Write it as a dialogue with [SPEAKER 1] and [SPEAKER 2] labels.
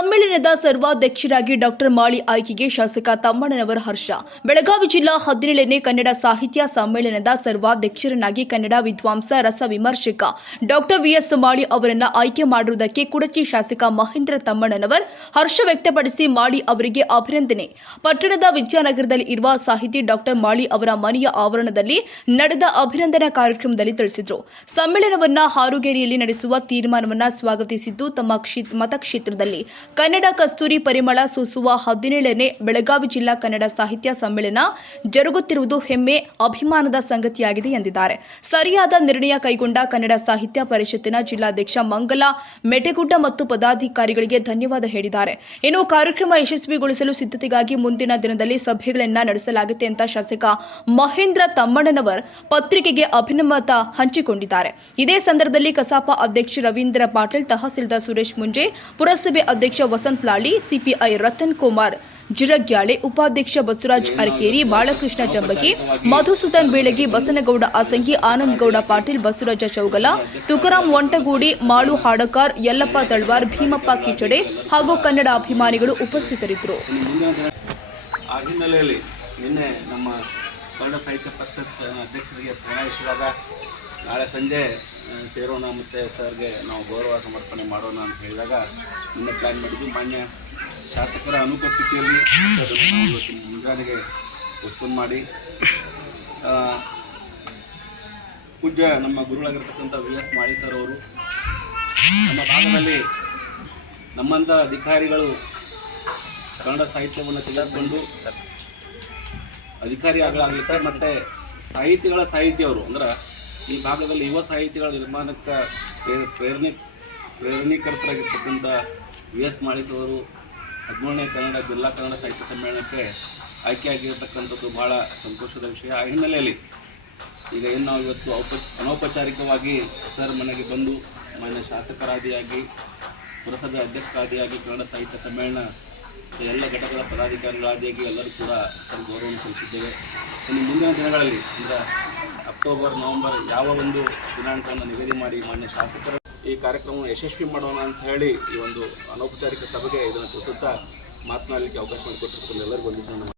[SPEAKER 1] ಸಮ್ಮೇಳನದ ಸರ್ವಾಧ್ಯಕ್ಷರಾಗಿ ಡಾಕ್ಟರ್ ಮಾಳಿ ಆಯ್ಕೆಗೆ ಶಾಸಕ ತಮ್ಮಣ್ಣನವರ ಹರ್ಷ. ಬೆಳಗಾವಿ ಜಿಲ್ಲಾ ಹದಿನೇಳನೇ ಕನ್ನಡ ಸಾಹಿತ್ಯ ಸಮ್ಮೇಳನದ ಸರ್ವಾಧ್ಯಕ್ಷರನ್ನಾಗಿ ಕನ್ನಡ ವಿದ್ವಾಂಸ ರಸ ವಿಮರ್ಶಕ ಡಾಕ್ಟರ್ ವಿಎಸ್ ಮಾಳಿ ಅವರನ್ನು ಆಯ್ಕೆ ಮಾಡಿರುವುದಕ್ಕೆ ಕುಡಚಿ ಶಾಸಕ ಮಹೇಂದ್ರ ತಮ್ಮಣ್ಣನವರ್ ಹರ್ಷ ವ್ಯಕ್ತಪಡಿಸಿ ಮಾಳಿ ಅವರಿಗೆ ಅಭಿನಂದನೆ. ಪಟ್ಟಣದ ವಿದ್ಯಾನಗರದಲ್ಲಿ ಇರುವ ಸಾಹಿತಿ ಡಾಕ್ಟರ್ ಮಾಳಿ ಅವರ ಮನೆಯ ಆವರಣದಲ್ಲಿ ನಡೆದ ಅಭಿನಂದನಾ ಕಾರ್ಯಕ್ರಮದಲ್ಲಿ ತಿಳಿಸಿದರು. ಸಮ್ಮೇಳನವನ್ನು ಹಾರುಗೇರಿಯಲ್ಲಿ ನಡೆಸುವ ತೀರ್ಮಾನವನ್ನು ಸ್ವಾಗತಿಸಿದ್ದು ತಮ್ಮ ಕ್ಷೇತ್ರ ಮತಕ್ಷೇತ್ರದಲ್ಲಿ. ಕನ್ನಡ ಕಸ್ತೂರಿ ಪರಿಮಳ ಸೂಸುವ ಹದಿನೇಳನೇ ಬೆಳಗಾವಿ ಜಿಲ್ಲಾ ಕನ್ನಡ ಸಾಹಿತ್ಯ ಸಮ್ಮೇಳನ ಜರುಗುತ್ತಿರುವುದು ಹೆಮ್ಮೆ, ಅಭಿಮಾನದ ಸಂಗತಿಯಾಗಿದೆ ಎಂದಿದ್ದಾರೆ. ಸರಿಯಾದ ನಿರ್ಣಯ ಕೈಗೊಂಡ ಕನ್ನಡ ಸಾಹಿತ್ಯ ಪರಿಷತ್ತಿನ ಜಿಲ್ಲಾಧ್ಯಕ್ಷ ಮಂಗಲ ಮೆಟೆಗುಡ್ಡ ಮತ್ತು ಪದಾಧಿಕಾರಿಗಳಿಗೆ ಧನ್ಯವಾದ ಹೇಳಿದ್ದಾರೆ. ಇನ್ನು ಕಾರ್ಯಕ್ರಮ ಯಶಸ್ವಿಗೊಳಿಸಲು ಸಿದ್ಧತೆಗಾಗಿ ಮುಂದಿನ ದಿನದಲ್ಲಿ ಸಭೆಗಳನ್ನ ನಡೆಸಲಾಗುತ್ತೆ ಅಂತ ಶಾಸಕ ಮಹೇಂದ್ರ ತಮ್ಮಣ್ಣನವರ್ ಪತ್ರಿಕೆಗೆ ಅಭಿನಮತ ಹಂಚಿಕೊಂಡಿದ್ದಾರೆ. ಇದೇ ಸಂದರ್ಭದಲ್ಲಿ ಕಸಾಪ ಅಧ್ಯಕ್ಷ ರವೀಂದ್ರ ಪಾಟೀಲ್, ತಹಸೀಲ್ದಾರ್ ಸುರೇಶ್ ಮುಂಜೆ, ಪುರಸಭೆ ಅಧ್ಯಕ್ಷ ವಸಂತ್ ಲಾಳಿ, ಸಿಪಿಐ ರತನ್ ಕುಮಾರ್, ಜಿರಗ್ಯಾಳೆ ಉಪಾಧ್ಯಕ್ಷ ಬಸವರಾಜ್ ಅರಕೇರಿ ಬಾಳಕೃಷ್ಣ ಜಂಬಗಿ ಮಧುಸೂದನ್ ಬೆಳಗಿ, ಬಸನಗೌಡ ಆಸಂಗಿ, ಆನಂದಗೌಡ ಪಾಟೀಲ್, ಬಸವರಾಜ ಚೌಗಲ, ತುಕರಾಂ ವಂಟಗೂಡಿ ಮಾಳು ಹಾಡಕಾರ್, ಯಲ್ಲಪ್ಪ ತಳ್ವಾರ್, ಭೀಮಪ್ಪ ಕಿಚಡೆ ಹಾಗೂ ಕನ್ನಡ ಅಭಿಮಾನಿಗಳು ಉಪಸ್ಥಿತರಿದ್ದರು.
[SPEAKER 2] ಕನ್ನಡ ಸಾಹಿತ್ಯ ಪರಿಷತ್ ಅಧ್ಯಕ್ಷರಿಗೆ ನಾಳೆ ಸಂಜೆ ಸೇರೋಣ ಮತ್ತು ಸರ್ಗೆ ನಾವು ಗೌರವ ಸಮರ್ಪಣೆ ಮಾಡೋಣ ಅಂತ ಹೇಳಿದಾಗ ನಿನ್ನೆ ಪ್ಲ್ಯಾನ್ ಮಾಡಿದ್ವಿ. ಮಾನ್ಯ ಶಾಸಕರ ಅನುಪಸ್ಥಿತಿಯಲ್ಲಿ ಇವತ್ತು ಮುಂಜಾನೆಗೆ ಪೋಸ್ಟ್ಪೋನ್ ಮಾಡಿ. ಪೂಜ್ಯ ನಮ್ಮ ಗುರುಗಳಾಗಿರ್ತಕ್ಕಂಥ ವಿ ಎಸ್ ಮಾಳಿ ಸರ್ ಅವರು ನಮ್ಮ ಭಾಗದಲ್ಲಿ ನಮ್ಮಂಥ ಅಧಿಕಾರಿಗಳು ಕನ್ನಡ ಸಾಹಿತ್ಯವನ್ನು ತೆಗೆದುಕೊಂಡು ಅಧಿಕಾರಿ ಆಗಲಾಗಲಿ ಸರ್ ಮತ್ತು ಸಾಹಿತಿಗಳ ಸಾಹಿತಿಯವರು, ಅಂದ್ರೆ ಈ ಭಾಗದಲ್ಲಿ ಯುವ ಸಾಹಿತಿಗಳ ನಿರ್ಮಾಣಕ್ಕೆ ಪ್ರೇ- ಪ್ರೇರಣೆ ಪ್ರೇರಣೀಕರ್ತರಾಗಿರ್ತಕ್ಕಂಥ ವಿ ಎಸ್ ಮಾಳಿಸವರು ಹದಿನೇಳನೇ ಕನ್ನಡ ಜಿಲ್ಲಾ ಕನ್ನಡ ಸಾಹಿತ್ಯ ಸಮ್ಮೇಳನಕ್ಕೆ ಆಯ್ಕೆಯಾಗಿರ್ತಕ್ಕಂಥದ್ದು ಬಹಳ ಸಂತೋಷದ ವಿಷಯ. ಆ ಹಿನ್ನೆಲೆಯಲ್ಲಿ ಈಗ ಏನು ನಾವು ಇವತ್ತು ಔಪ ಅನೌಪಚಾರಿಕವಾಗಿ ಸರ್ ಮನೆಗೆ ಬಂದು ಮಾನ್ಯ ಶಾಸಕರಾದಿಯಾಗಿ, ಪುರಸಭೆ ಅಧ್ಯಕ್ಷರಾದಿಯಾಗಿ ಕನ್ನಡ ಸಾಹಿತ್ಯ ಸಮ್ಮೇಳನ ಎಲ್ಲ ಘಟಕದ ಪದಾಧಿಕಾರಿಗಳಾದಿಯಾಗಿ ಎಲ್ಲರೂ ಕೂಡ ಸರ್ ಗೌರವವನ್ನು ಸಲ್ಲಿಸಿದ್ದೇವೆ. ಇನ್ನು ಮುಂದಿನ ದಿನಗಳಲ್ಲಿ ಅಂದರೆ ಅಕ್ಟೋಬರ್, ನವೆಂಬರ್ ಯಾವ ಒಂದು ದಿನಾಂಕವನ್ನು ನಿಗದಿ ಮಾಡಿ ಮಾನ್ಯ ಶಾಸಕರು ಈ ಕಾರ್ಯಕ್ರಮವನ್ನು ಯಶಸ್ವಿ ಮಾಡೋಣ ಅಂತ ಹೇಳಿ ಈ ಒಂದು ಅನೌಪಚಾರಿಕ ಸಭೆಗೆ ಇದನ್ನು ತಿಳಿಸುತ್ತಾ ಮಾತನಾಡಲಿಕ್ಕೆ ಅವಕಾಶ ಮಾಡಿಕೊಟ್ಟಿರ್ತಕ್ಕಂಥ ಎಲ್ಲರಿಗೂ ವಂದಿಸೋಣ